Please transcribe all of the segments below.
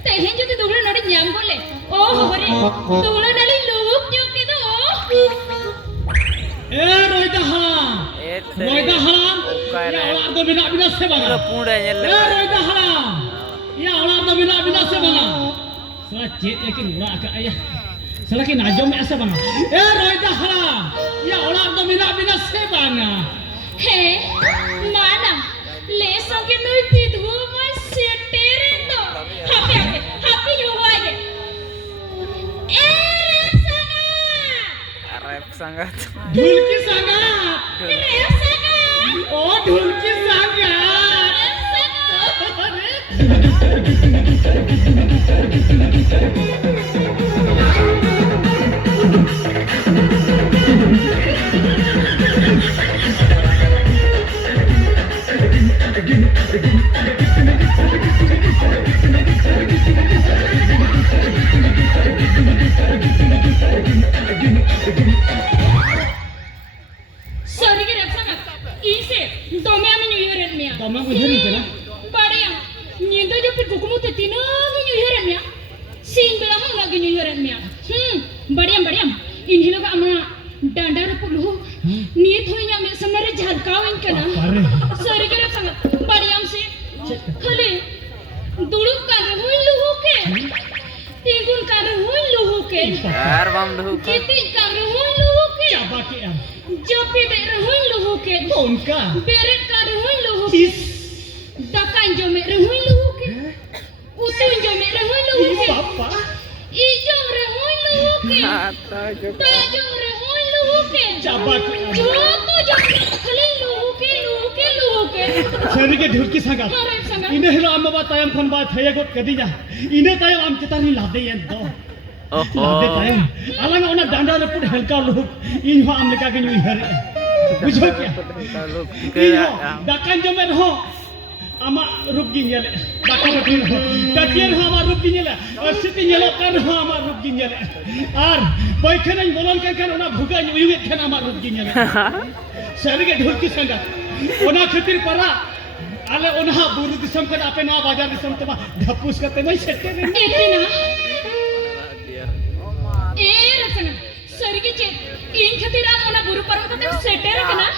Tehen jadi dulu nari nyam boleh. Oh, hore. Dulu nari lubuk nyuk itu. Roy Dahalam. Roy Dahalam. Ya Allah tu bina sebana. Roy Dahalam. Ya Allah tu bina sebana. Salah cek yakin ulah agak ayah. Salah kin ajom asa bana. Roy Dahalam. Ya Allah tu bina sebana. Hei, mana? Lesong ke nui pidhu masih terendo. Happy juga aja. Rep sangat. Dhulki sangat. Rep sangat. Oh, dhulki sangat. Sorry ke rep sangat. Ise, dome ami nyuhiran mia. Dome aku nyuhirin kena. Padahal, nyinda jepit kukumu tetina nyuhiran mia. Sing belah hang lagi nyuhiran mia. Badiam. Ini loga ama danda repuluh. Niat hoinya me sebenarnya jahat kawin kena. Sorry ke rep sangat. Badiam sih. Kali dulu kan hui luhu ke. Tingun kan hui luhu ke. Bam dulu. Kiti kan hui luhu ke. Apa ke am? Jopi de hui luhu ke. Tonka. Beret kan hui luhu ke. Dakan jome hui luhu ke. Utun jome hui luhu ke. Papa. Ijong hui luhu ke. Tajong hui luhu ke. Apa ke am? Joto jopi kali luhu ke. Sorry ke dhulki sangat. Harap sangat. Ini hero am bawa tayam kan bawa thaya got kadinya. Ini tayam am kita ni lade yang do. Lade tayam. Alang ona danda reput helka loh. Ini ho am leka ke nyui hari. Bujo kya? Ini ho dakan jomer ho. Ama rugi nyele. Dakan rugi ho. Dakian ho ama rugi nyele. Siti nyelok kan ho ama rugi nyele. Ar boy kena bolon kan ona bhuga nyui kan ama rugi nyele. Sorry ke dhulki sangat. Ona khatir para ale ona buru disam kan ape na bajar disam tama dhapus kate mai sette ne Itu na. Rasanya. Sorry ke cek. In khatiran ona buru param kate setter kena.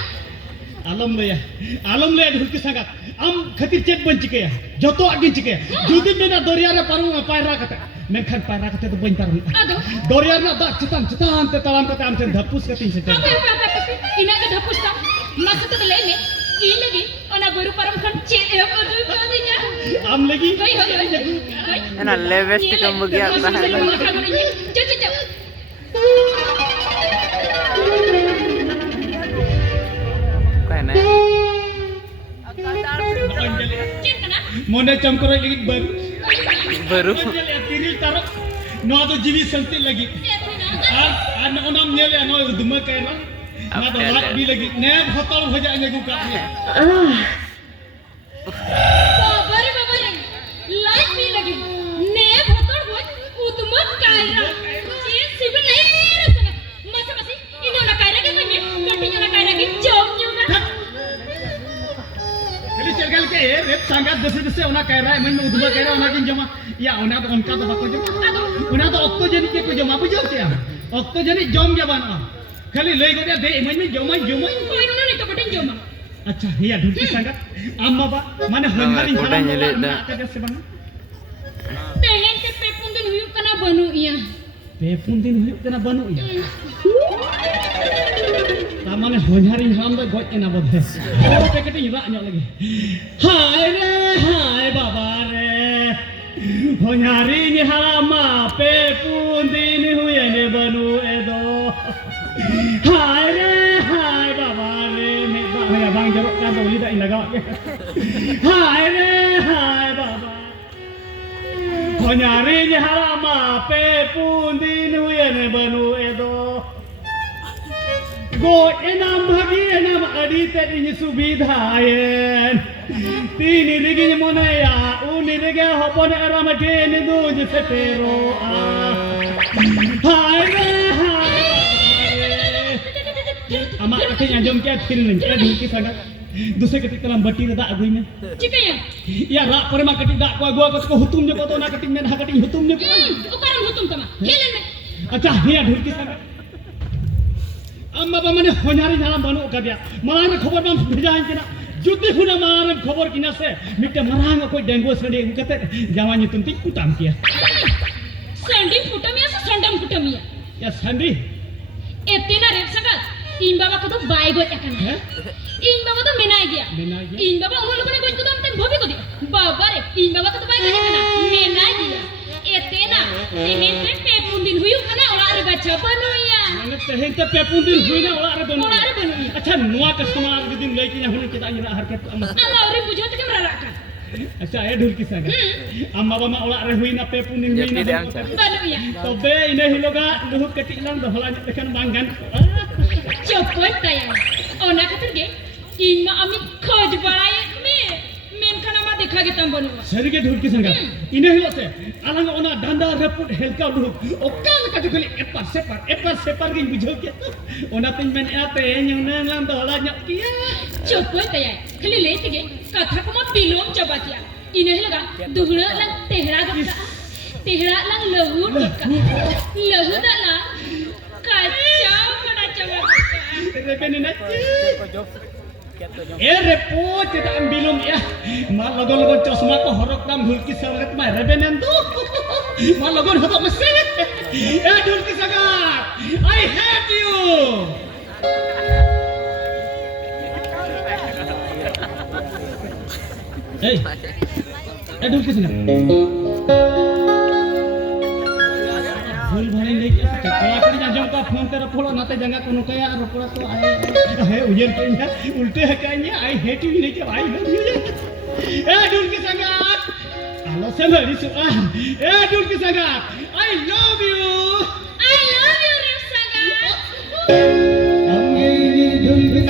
alam le dhulki sangat am khatir cek ban chike joto agin chike judi mena doriya re paru paira kate menkan paira kate to ban paru Aduh. doriya na da chitan te talam kate am chen dhapus kate sette Apa. Ina ke dapus tam. Maksud tu lain ini lagi. Ona buru param kan cek aduh kadinya. am lagi Hoi. Enak leves kita begitu Jauh. Kena. Cek kena. mone chamkoro lagi Baru. tiril tarok no ado jiwi santi lagi an onam nyele no duma kaina na do lat bi lagi ne botol hoja nyagu katnya Babar. Light भी लगी. ने भतर होय उतमत कायरा. जे सिब नहीं रसना. मसा इनो ना कायरा के में कटिnya ना कायरा की जॉब न्यूना. kali cergal ke rep sangat dese ona kaira men uduma kaira ona kin jama ya ona to onka to bako jama ona to okto jani ke ko jama bujo kya okto jani jom jaban kali lei godia de men jomai Koy no ni to cutting job. acha iya dhulki sangat amma ba mane honharin Udah nyelek dah. ada sebang Tehen ke pepun din huyuk kana banu iya. pepun din huyuk kana banu ya tamane honharin ram da goj ena bodhe o peketi ira nyok lagi hai baba re honharin harama pepun din huyane banu edo hai baba re me ba ya bang jorok kan boli da inaga hai baba honharin harama pepun din huyane banu edo go enam bagi enam adi tadi subidhayen tini rigi monaya uni rigi hopone aramate ni do setero hai ama akhirnya jom kia kirim ni kita dulu sangat दूसरे कटी तलाम बटी रे दा अगुई में Cikaya. या रा परे मा कटी दा को हुतुम जो को ना कटी में ना कटी हुतुम जो Ukaran hutum kama. Helan me. अच्छा हिया ढुलकी संग अम्मा बा मने होनारी नाला बनो का दिया मारे खबर बम भेजा है ना जुदी हुना मारे खबर किना से मिटे मरांग कोई डेंगू से दे उकते जवानी तुम ती कुटाम किया Sanding putamia sa sandam putamia. या संदी Etina rep sakat. In baba ko to bai go yakan. है In baba to menai gaya. Menai gaya? In baba ungo lokone go to amte bhobi ko diya. Baba re in baba ko to bai go yakan. Menai gaya. Etina tehente pe pundin huyu kana ola re bacha banoya. मैंने तहे ते पेपुन दिन हुई ना ओला रे बनो Ola re banoya. अच्छा नुआ कस्टमर के दिन लेके ना होने kita ina हरकत Ala ore bujo te kamera rakan. अच्छा ए ढुलकी संग अम्मा बा मा ओला रे हुई ना पेपुन दिन हुई Jadi ना dia Banoya. तबे इने हिलोगा लुहु कटी lang दोहला देखान बांगन Cepet tayang. Ona khatir ge in ma ami khoj baraye me. Men kana ma dekha ge tam banu. सरिगे ढुलकी संग इने हिलो से अलंग ओना डंडा रेपुट हेलका लुहु ओकाल कटी खली एपर सेपर गिन बुझो के ओना तिन मेन आते न्यूने lang दोहला न्य किया Cepet tayang. Khali le tige katha ko ma bilom coba kia. Ini laga duhna lang tehra ga. Tehra lang lahu ka. Lahu da la. Kacau mana coba. रेबेन ने ए रेपो चेता बिलुम या मा लगन लगन चश्मा को हरक दाम ढुलकी संगत मा रेबेन दो मा लगन हतो मसे ए ढुलकी संगत आई हेट यू ए ढुलकी संगत भूल भाई ले के कला करी जंग का फोन तेरा फोड़ो नाते जंगा कोनो कया रोपड़ा तो आए है उजर के है उल्टे है कहीं आई हेट यू नहीं के भाई ए डुल की संगात हेलो से मेरी सु ए डुल की संगात I love you I love you Ripsaga. अंगेरी डुल की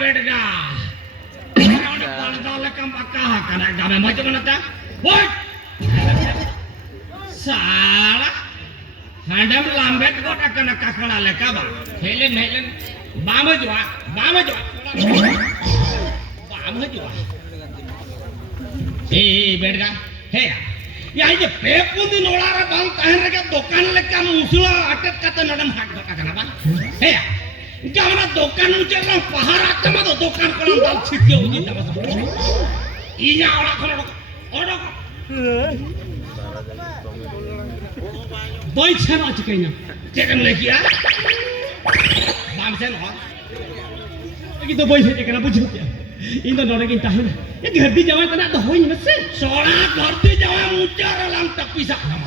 बेटगा orang pandal lekam akah kana game macam mana ta what salah handam lambet kota kana kakala lekaba helen bama jua बेटगा हे या ये पेपुंदी नोलारा बंग तहरे के दुकान लेका मुसला अटक कते नडम हाट का kana bang hey Gamana dokan ujar lang pahara tema do dokan kolam dal chikyo uji nama sa. Iya orang kolam orang. Boy chana chikainya. Jangan lagi ya. Bam sen ho. Gitu boy saya kena bujuk ya. Ini nora kita tahu. Ya gerdi jawa tanah dah hoy mesti. Soalnya gerdi jawa ujar lang tak bisa nama.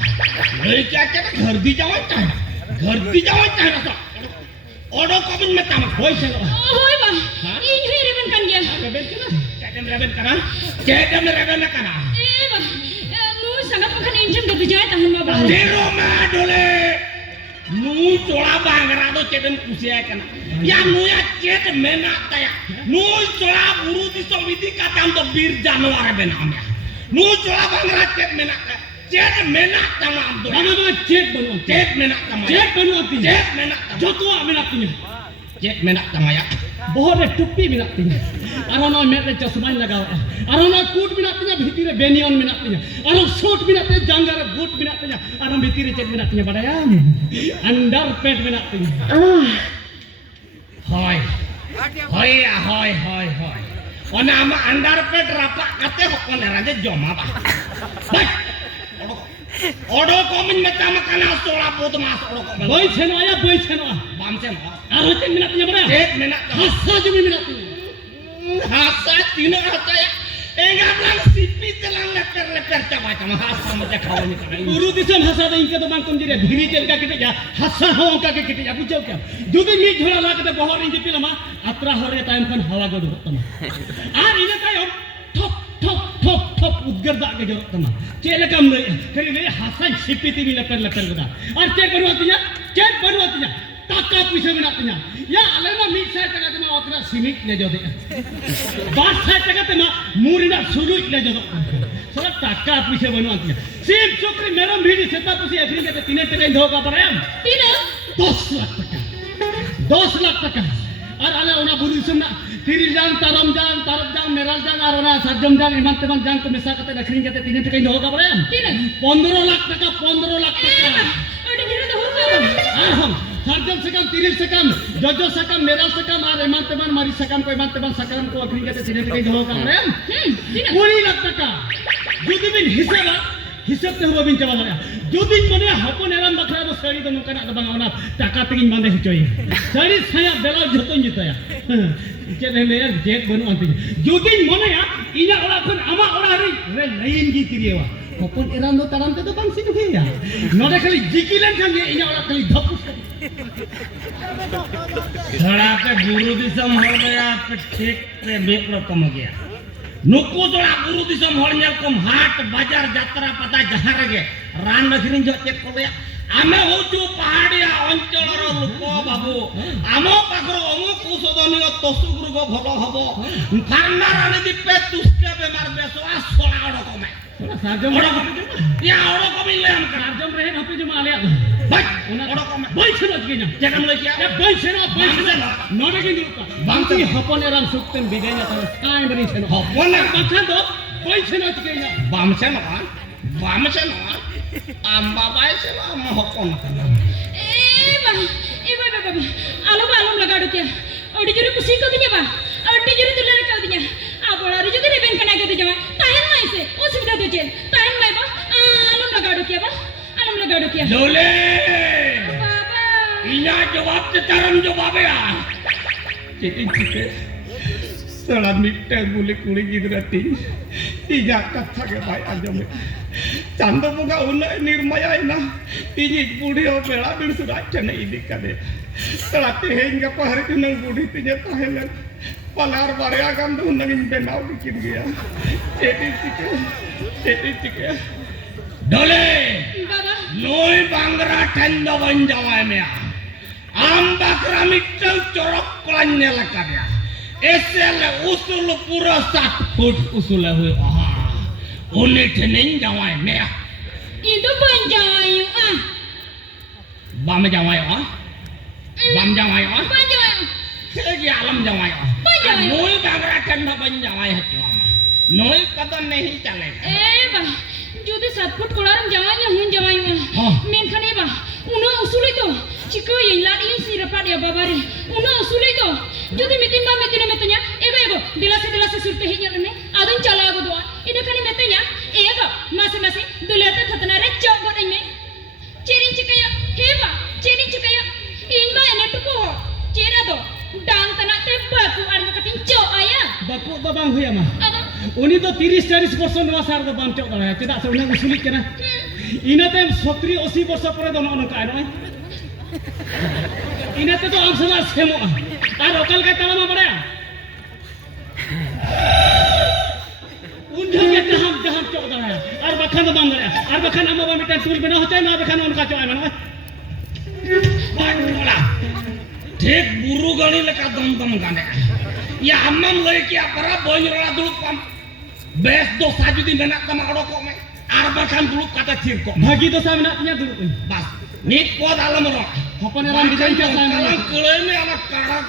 Lagi aja gerdi jawa tanah. Gerdi jawa tanah so. Orang kau pun macam boy saya. Hoy bang, ini huir reven kan dia. Reven kana? Cedem reven kana. Bang, nu sangat makan injam gak berjaya tahan bang. Zero mah dole. Nu cola bangara do cedem kusia kana. Yang nu ya cedem menak taya. Nu cola buru di somiti katam to bir Januari benamnya. Nu cola bangara cedem menak. Cek menak tama am doya. Mama mama cek banu. Cek menak tama. Cek banu ati. Cek menak tama. Joto menak tinya. Cek menak tama ya. बहुत रे टुप्पी मिला तिnya अरना में रे चश्मा लगाओ अरना coat मिला तिnya भीतर रे बेनियन मिला तिnya अरना शॉर्ट मिला तिnya जांगा रे बूट मिला तिnya अरना भीतर रे चेक मिला तिnya बड़ाया अंडर पैंट मिला तिnya Hoy. Hoy ya hoy. Ona ama andar pet rapak kate hokon raja joma ba. Baik. Odo komin meta makana sola put mas odo komin. boy छनो आया boy छनो Bam sen ho. अरना check मिला तिnya बड़ाया Cek menak tama. हंसा जो मिला तिnya Hasa tino hasa ya. Enggak lang sipi telang leper cabai tama hasa mata kau ni kana. गुरु दिसम हंसा दे इनके तो बांग तुम जिरे भीरी चल का किटे जा हंसा हो का के किटे जा पूछो क्या जुदी मी झोला ला के बहर इंज पिलमा अत्रा हरे टाइम खन हवा गड तमा आर इने तायम ठप उद्गर दा के जरूरत तमा चेल कम ले करी ले हंसा सिपिति भी लेपर गदा और चेक बनवातिया ताका पैसा बनातिया या अलमा मी साइड टका तमा ओतना सिमिक ले जो दे 5 टका तमा मुरिना सुलुक ले जो सारा टाका पैसा बनवातिया सिर्फ चोकरी मेरम भीड़ी सेता पुसी एखरी के 3 टका धोका पड़ेम 10 लाख टका और अले ओना बुरी सुना तिरिल जान तरम जान मेराल जान और ओना सरजम जान इमान तेमान जान को मिसा करते एखरी के 3 टका धोका पड़ेम 15 लाख टका ओडी गिरे तो होगा हम सरजम से कम तिरिल से कम जजो से कम मेराल से कम और इमान तेमान मारी से कम को इमान तेमान सकम को एखरी के 3 टका धोका पड़ेम 20 लाख टका जुदी बिन हिसाब ते हुआ बिन चला गया जुदी मने हपन एराम बखरा दो साड़ी तो नकना तो बांगना टाका तेगिन बांधे हचोई साड़ी छाया बेला जतो जिताया चले ले यार जेट बनु अंति जुदी मने या इना ओरा खन आमा ओरा रे लाइन गी तिरिवा हपन एराम दो ताराम ते तो बांग सिन भैया नोडे खाली जिकिलन खान ये इना ओरा खाली धपुस थोड़ा पे गुरु दिसम हो गया पे ठीक पे बेक रकम गया नुकु तोड़ा गुरु दिसम हर नेल कम हाट बाजार यात्रा पता जहां रगे रान नखरिन जो चेक को आमे होचु पहाड़िया अंचल रो लोक बाबू आमो पाखर अमुक औषधनी तसुगुरु गो भलो हबो फार्मा रानी दिपे तुस्के बेमार बेसवा सोला रकम सरजम या ओरो कमिले हम सरजम रहे हपे जो माले भाई ओरो कम बोई छनो जिना जगम ले क्या बोई छनो नोडे गी दुका बांती हपन एराम सुक्तन बिगेना तो टाइम बनी छनो हपन बखन दो बोई छनो जिना बाम से ना आम्बा बाय से ना हम हपन करना ए बाबा आलम लगा दो क्या ओडी जुरी कुसी को दिया बा ओडी जुरी तुले कर दिया आ बोला रे जुदी रेबेन कना के दिया ताहन माई से ओ सुविधा दो चेल ताहन माई बा आलम लगा दो क्या लोले बाबा इना जवाब ते तरम जवाब या चिते सड़ा मिट्टे बोले कुड़ी गिदराती इजा कथा के भाई आजम चांद बुगा उन निर्मया इना इजी बूढ़ी हो बेड़ा बिन सुराज चने इदी कदे सड़ा तेहें का पहर के नंग बूढ़ी तिजे ताहेलन पलार बारे आगम दो नगिन बेनाव बिकिन गया चेटी चिके डोले बाबा नोई बांगरा ठंड बन जावाय में आम बकरा मिट्टल चोरक कलान्य लगा गया ऐसे ले उसूल पूरा 7 फुट उसूल हुए उन्हें ठनें जावाय में itu panjayu बम जावाय बम जावाय panjayu लगी आलम जावाय नोई बांगरा ठंड बन जावाय है नोई कदम नहीं चले bah যদি 7 ফুট কোলারম জামাইয়া হুন জামাইয়া মেনখানে বা উনো উসুলই তো চিকো ইলা ই সিরাপা দিয়া বাবারে উনো উসুলই তো যদি মিতিন বা মিতিনে মেতnya এগো দিলাসে সুরতে হিজনে আদন চালা গো দোয়া ইনখানে মেতnya এগো মাসে দুলেতে খতনারে চক গদাই মে চেরিন চিকায়া হেবা চেরিন চিকায়া ইনবা এনেটুকো চেরা দো ডাং তনাতে বাকু আর মকাতিন চো আয়া बापू तो बांग हुई अमा उनी तो 30-40% नवा सार तो बांग चोक दड़ा चेदा से उना उसूली केना इना ते 70-80 वर्ष परे दो नका आय इना ते तो आम समाज सेमो आर ओकल के तळमा बडा उन जगे जहां चोक दड़ा आर बखान तो बांग दड़ा आर बखान अमा बा मिटा टूल बना होते ना बखान उनका चो आय माने बांगला ठीक बुरु गणी लेका दम गाने या अम्मम लई किया परा बोइरा दुल पम बेस दो साजुदी मेना तमा ओडो को में Ar bahkan dulu kata cirko. Bagi dosa minatnya dulu. Bas. Nit ko dalam ro. Hopan alam bidan ka sa Kalau keleme ala karak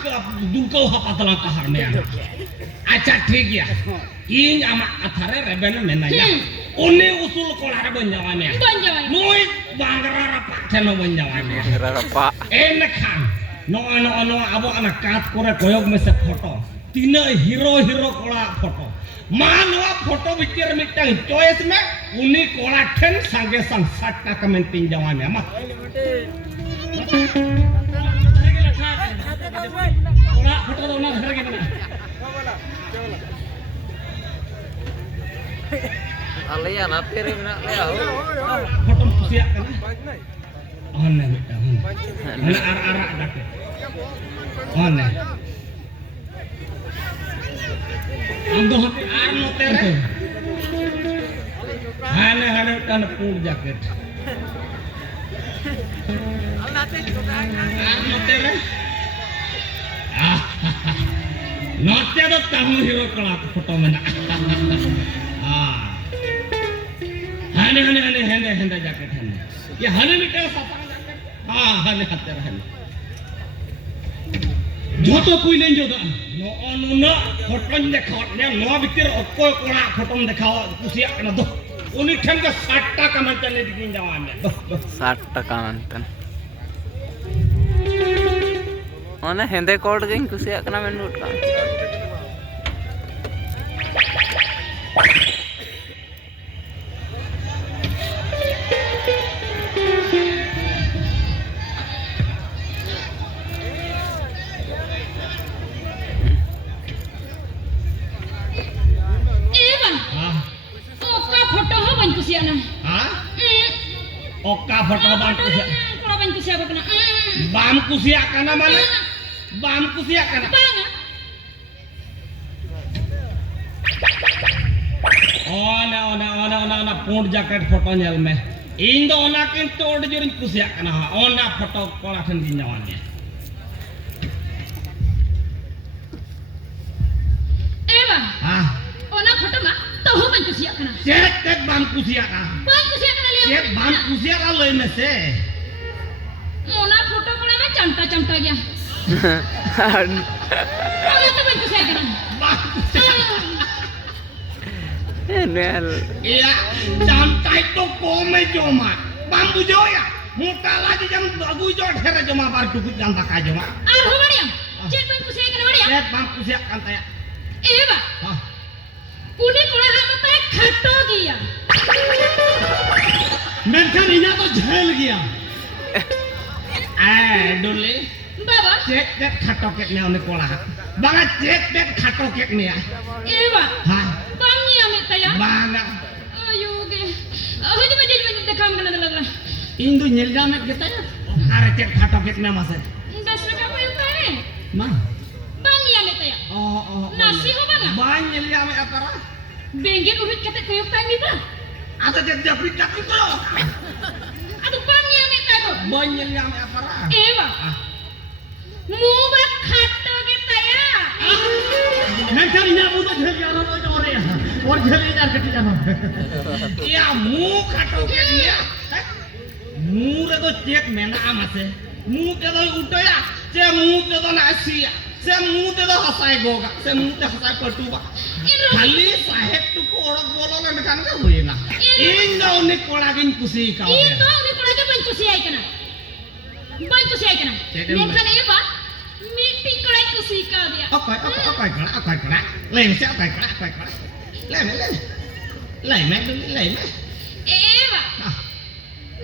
dulko hapa telang kahar me. Acha ठीक ya. Ing ama athare rebena menaya. Une usul kolar banjawa me. Banjawa. Noi bangara rapa theno banjawa me. Rapa. Enakhan. No abo anak kat kore koyok me se photo. Tina hero kola photo. Manwa photo bitir mitang choice me uni kola ten sange sang 60 টাকা men pinjawa me ama. Kola foto do na ghar ge na. Alaya na tere mina le Foto kusiak kan. Aneh mitang. Mana ara-ara dake. Aneh. Ando hati ar notere. Hane tan pur jaket. Ar notere. Note do tamu hero kola foto mena. Hane jaket hane. Ya hane mitang sapang jaket. Hane hater hane. Joto kuilen joda. No nuna foto dekhao ne no bitir okko kola foto dekhao kusiak kana do. Uni then ka 60 টাকা man chale dikin jawa me. 60 টাকা mantan. Mana hende code geng kusiak kana men nut ka. Oka foto bam kusiak. Kalau ban kusiak ko kena. Bam kusiak kana mana? Bam kusiak kana. Banga. Ona pund jaket foto nyel me. Ing do ona kin tod jurin kusiak kana. Ona foto kola then din jawan dia. Bang. Ona foto mah tahu ban kusiak kena. Cek bam kusiak ka. Ban kusiak kena lihat. Cek bam kusiak ka loy me se. Ona foto kola mah camta gya. Ona tu ban kusiak kena. Bam kusiak. Nel. Iya, santai to kome joma. Bambu joya. Muka lagi jam bagu jo dher joma bar dukut jam baka joma. Arho Mariam. Cek ban kusiak kena Mariam. Cek bam kusiak kan taya. Bang. Uni kola hama teh khato gya. Menkan ina to jhel gya. Dole. Baba. Cek khato kek ne one kola. Banga cek khato kek ne ya. Bang. Ha. Bang ni amit taya. Banga. Ayo ge. Hoje banyak dekam kena dalam. Indu nyel jamet kita ya. Are cek khato kek ne mase. Das reka apa yang tanya? Man. Bang ni amit taya. Nasi ho bang? Ban nyel jamet apara? Bengen urut kata koyok tani ba? Ada cek japit japit ko. Aduh bang ni amit taya ko. Ban nyel jamet apara? Bang. Mubah khato kita ya. Menkan ina mu to jhel gya no ore ya. Or jhel ina kati jano. Iya mu khato kek ne ya. Mu re to cek mena amase. Mu ke do uto ya. Ce mu ke do na asia. Se mu te do hasai goga. Se mu te hasai patu ba. Khali saheb tu ko orak bolon kan ka hoina. Inga oni kolagin kusi ka. Itu ni kola ban kusiai kana. Ban kusiai kana. Menkan bang. Meeting kola kusi ka dia. Okai kala. Lem se okai kala. Lem. Lem. Bang.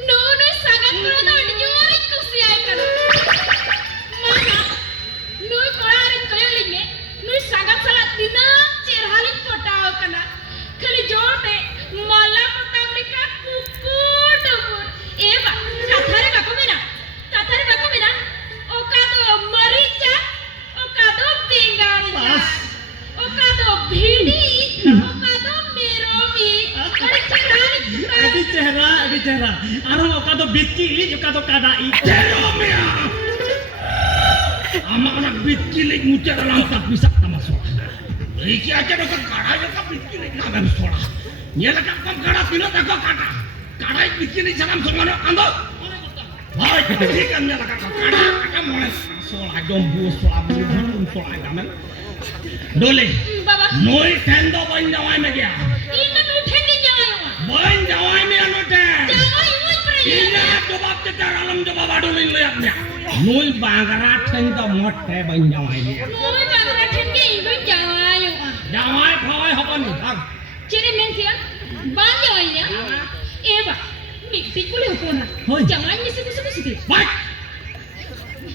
Nono sangat kola tadi nyuri kusiai kana. Mana? Noi kola rin kola linge. Noi sangat salat dina cerhalin potao kana. Kali jote mala potao mereka kupur dubur. Bang. Kathare bako mina. Okado marica. Okado bengal. Okado bhindi. Okado meromi. Adi chehra. Aro oka to bitki li oka to kadai. Meromi. Ama anak bit cilik mucar lantak bisa sama soal. Iki aja dekat kada juga bikin ini namanya sekolah. Nyala kapan kada tidak tak kada. Kada bikin ini salam semua ando. Wah, itu kan nyala kapan kada mulai sekolah jombu sekolah belum sekolah kamen. Dole. Baba. Noi tendo banjawai megia. Ina dulu tengin jawai wa. Banjawai me anu ten. Jawai wa pergi. Ina jawab kita alam jawab adu lihatnya. Noi bangara tendo mote banjawai me. Noi bangara tengin ibu jawai wa. Jawai phawai apa nih? Bang. Jadi mentia, bang jawai ya. Eba, mikti kuliah pun. Hoi. Jangan misi sih. Baik.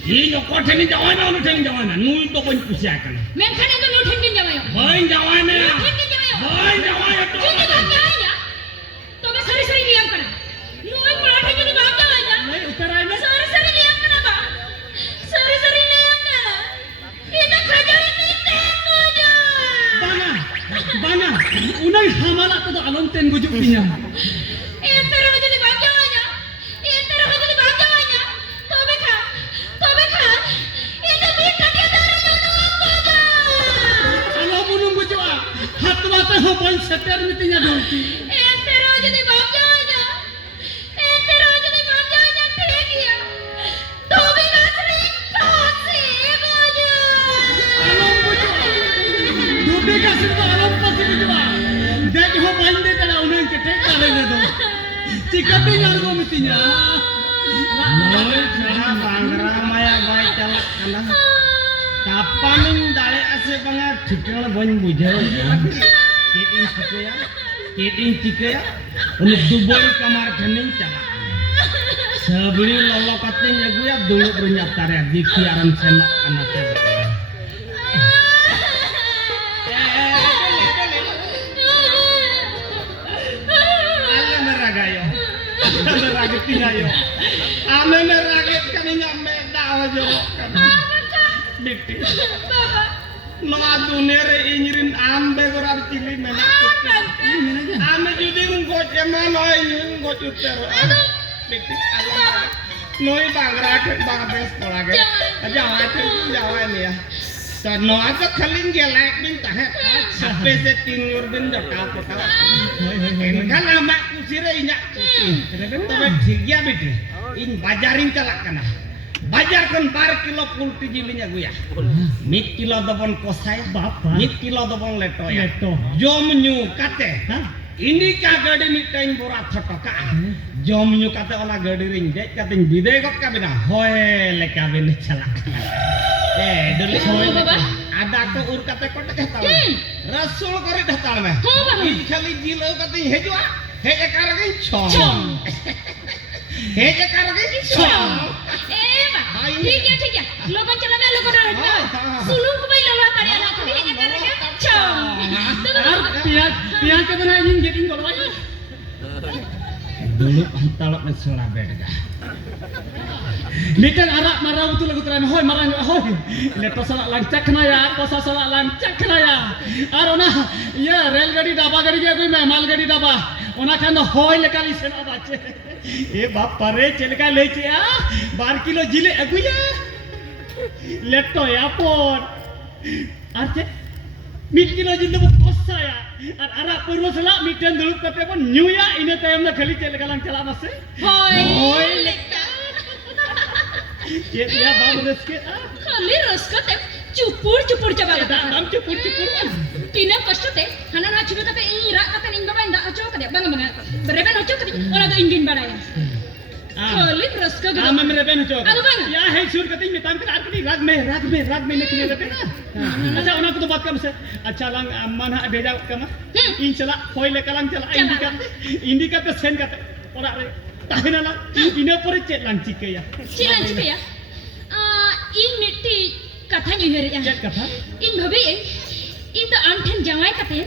Ini kau tengin jawai mana, tengin jawai mana? Nui tu pun kusiakan. Menkan itu lu tengin jawai wa. Baik jawai mana? Tengin jawai wa. Baik jawai tu. Jadi bang jawai ya. Tobe seri diam kana. Noi pula tengin di bang jawai ya. Lai utara ini. Seri diam kana bang. Seri diam kana. Ina kerja ini tengok aja. Bana, unai hamala tu alon ten gujuk pinya. Entero jadi bang jawai ya. Entero jadi bang jawai ya. Tobe kan. Ini minta dia dari mana aja. Alo bunung gujuk ah. Hatu bata hoban seter mitinya dongki. Entero jadi bang jawai ya. Entero jadi bang jawai ya ठीक ya. Tobe kan sering kasih aja. Alon gujuk. Duduk kasih tu alon pasti gujuk ah. Dek hoban de tala unai ketek kare de do. Cikat tinggal go mitinya. Noi cara bangara maya baik calak kana. Kapan dale ase banget dikala ban bujau. Kiting sikaya. Kiting cikaya. Untuk Dubai kamar kening calak. Sebeli lolo kating ya gue dulu bernyata ya di kiaran senok anak saya. Ala meragayo. Meragit tingayo. Ame meragit kaninya meda aja kan. Dikti. No adunere inyirin ambe gorar cili menak. Ame judi nggot emano nggot uter. Dikti ala. Noi bangara ke bangbe sekolah ke. Jangan nih ya. No aja kalian gelek bin tahe. Sampai se tingur bin dota pota. Kan amak kusire inyak kusi. Tapi dia bete. In bajarin calak kana. Bajar kan 12 kilo pulti jilinya gue ya. 1 kilo dobon kosai. Bapa. 1 kilo dobon leto ya. Leto. Jomnyu kate. Hah? Ini kagadi mitain borat thotoka. Jomnyu kate ola gadi ring dek kating bidai kok kabina. Hoy le kabin calak. Dulu hoy. Ada ko ur kate kote kata. Rasul kore datal meh. Ini kali jilo kating hejua. Heje karagin chong. Heje karagin chong. ठीक है लोगों चलाना लोगों रहा सुलूक भाई लोग तारे ना कभी ये कर रहे चम Ar pihak ke mana ingin getting kalau aja. Dulu antalak mesola beda. Lihat arak marah betul lagu terakhir. Hoi marah hoi. Lihat pasal lancak kena ya, pasal lancak kena ya. Arona, ya rel gadi daba gadi gaya koi mal gadi daba. Ona kan hoi lekali sena bace. Bapak pare celaka lece ya. 12 kilo jile aku ya. Lihat to ya pon. Arce. 1 kilo jile bu kosa ya. Arak purwo sela miten dulu kate pon new ya. Ini tayam na khali celaka lang chala mase. होय लेका Cek ya baru rezeki खाली Ruska ते चुपुर चबा गता Dalam cepur तीने कष्ट ते हना ना चुबे कते इरा कते निंग बाबा इंदा अचो कते बंग बरेबेन अचो कते ओला दो इंगिन बडाया खाली रस्का गता Ame mereben cok. Ano ba nga? Ya hai sur kating mitam ke arki rag me ne kine lebe na. Acha ona ko to baat kam se. Acha lang mana beja kama. Inshallah hoy le kalang chala indika te sen kate. Ora re. Tahina la ine pore chet lang chike ya. चिलान चिकया इन मिट्टी कथा new हेरे या Chet katha. इन भबे इन तो आमठन जमाई कते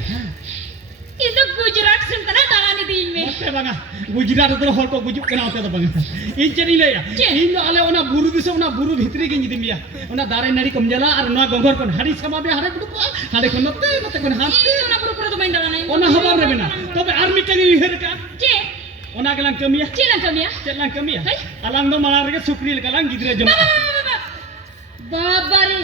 इन तो गुजरात सेंतना दालानी दिन में Mote banga. Gujarat to hol ko gujuk kana ote to banga. In cheni le ya. In do ale ona buru dise ona buru bhitri ge nyidim ya. Ona dare nari komjala ar ona gongor kon hari sama be hare kudu hare kon note kon hante. इन तो ना पुरो तो मैंने दालानी Ona habar rebe na. Tobe ar mitani uher ka. चे Ona gelang kami ya. चिलान कमिया Chet lang kami ya. Hai. Alang do malar ge sukri le kalang gidre jom. बाबा रे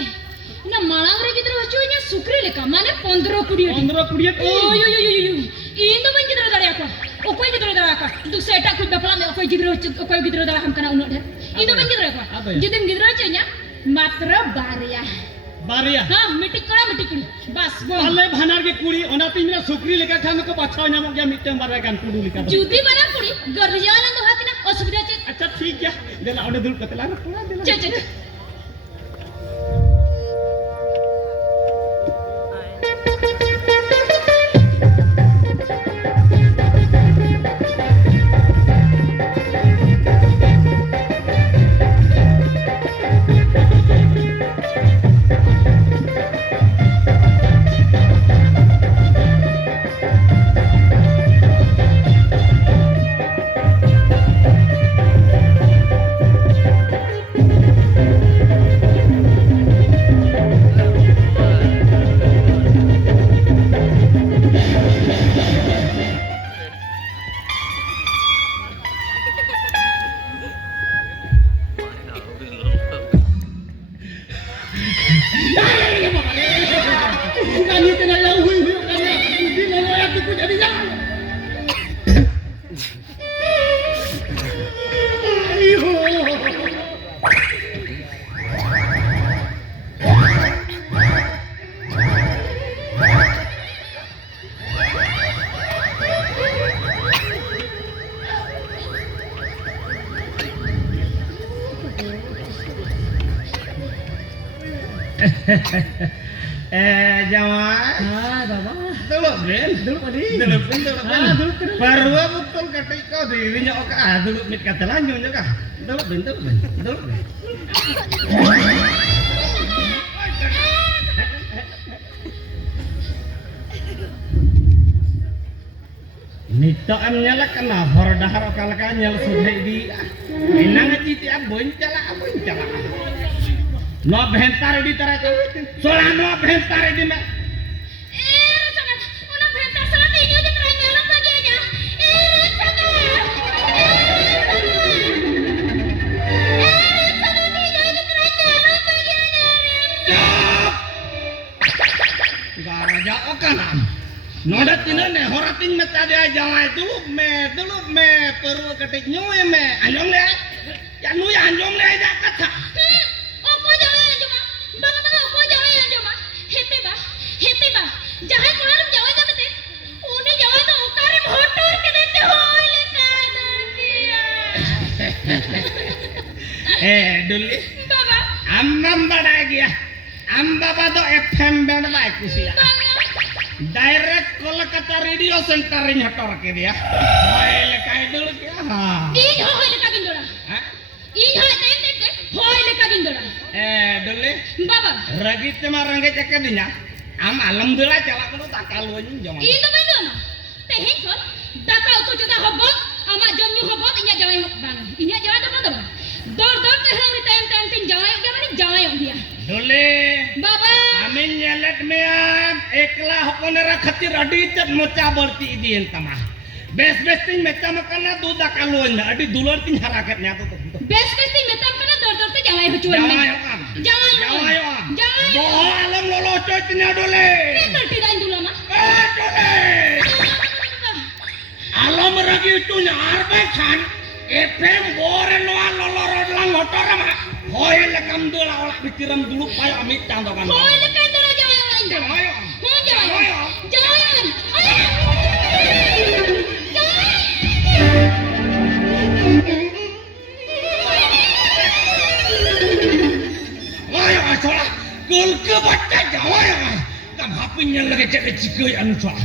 Ina malang re gidra hocunya sukri leka mane 15-20 15-20 Oh yo yo yo yo Indo ban gidra dare apa Okoy gidra dare apa Untuk saya tak kuit bapala me okoy gidra dare ham kana unok der Indo ban gidra apa Apa ya? Jidim gidra nya matra baria Baria Ha mitik kuri bas bo Alle bhanar ge kuri onati mina sukri leka khan ko bacha nyamok ya miteng barai kan kudu leka Judi bana kuri garjalan to hakina osubida che acha thik gaya dela onde dul katela na pura dela che che kani kena yang hui hui kani di nono ya ku jadi jangan ayo Jamaah. baba Dulu, Ben. dulu tadi Dulu, Ben. dulu kena Baru betul kata kau dirinya oke. Dulu mit kata lanjut juga. Dulu, Ben. Dulu, Ben. Nito am nyala kena hordahar kalaka nyal sudah di inang citi abon cala. No bentar di tarat. Soalnya no bentar di mak. sangat una bentar sangat ini udah teranyala lagi aja Garaja okanam. Noda tina ne horatin meta dia jawai dulu me perlu ketik nyoy me anjong le. Ya nu ya anjong le aja kata. Oko jalan aja mah bang oko jalan aja mah hete bah jahat keluar jawa aja bete udah jawa tuh karim hotor ke dete hoy le kanan dia Dulu baba ambam bada gya. Amba bado FM bada ba kusia. Direct Kolkata Radio Center nya tor ke dia. Hoy le kai dulu kya. ih hoy le kagin dora Hah? ih hoy tente hoy le kagin dora Dulu baba ragit marang ke cekadinya. Am alhamdulillah cala kudu takaluan jong. ini tuh main dona tehen kon dakau tuh juta hobot ama jomnya hobot inya jawa yang bang inya jawa tuh mana bang dor teh hari tem tin jawa yang gimana jawa yang dia Dole baba amin nyelet meam ekla hokonera khatir adi tet mocha berti idin tamah. Bes tin meta makana duda kaluan adi dulur tin harakatnya tuh. best thing betam kana dor teh jawa yang hucuan Jawa yo am. jawa yang Jawa yo. Bo alam lolo coynya dole. Betul tidak dulu mah Dole. Alam ragi itunya arbe kan. FM bore noa lolo rodlang motor mah. Hoy lekam dula olah pikiran dulu payo amit tang kan. hoy le kan dora jawa yang lain Jawa yo. oh jawa yang Ayo asolah kul ke baca Jawa ya. Kam hapinya lagi cek cikai anu soal.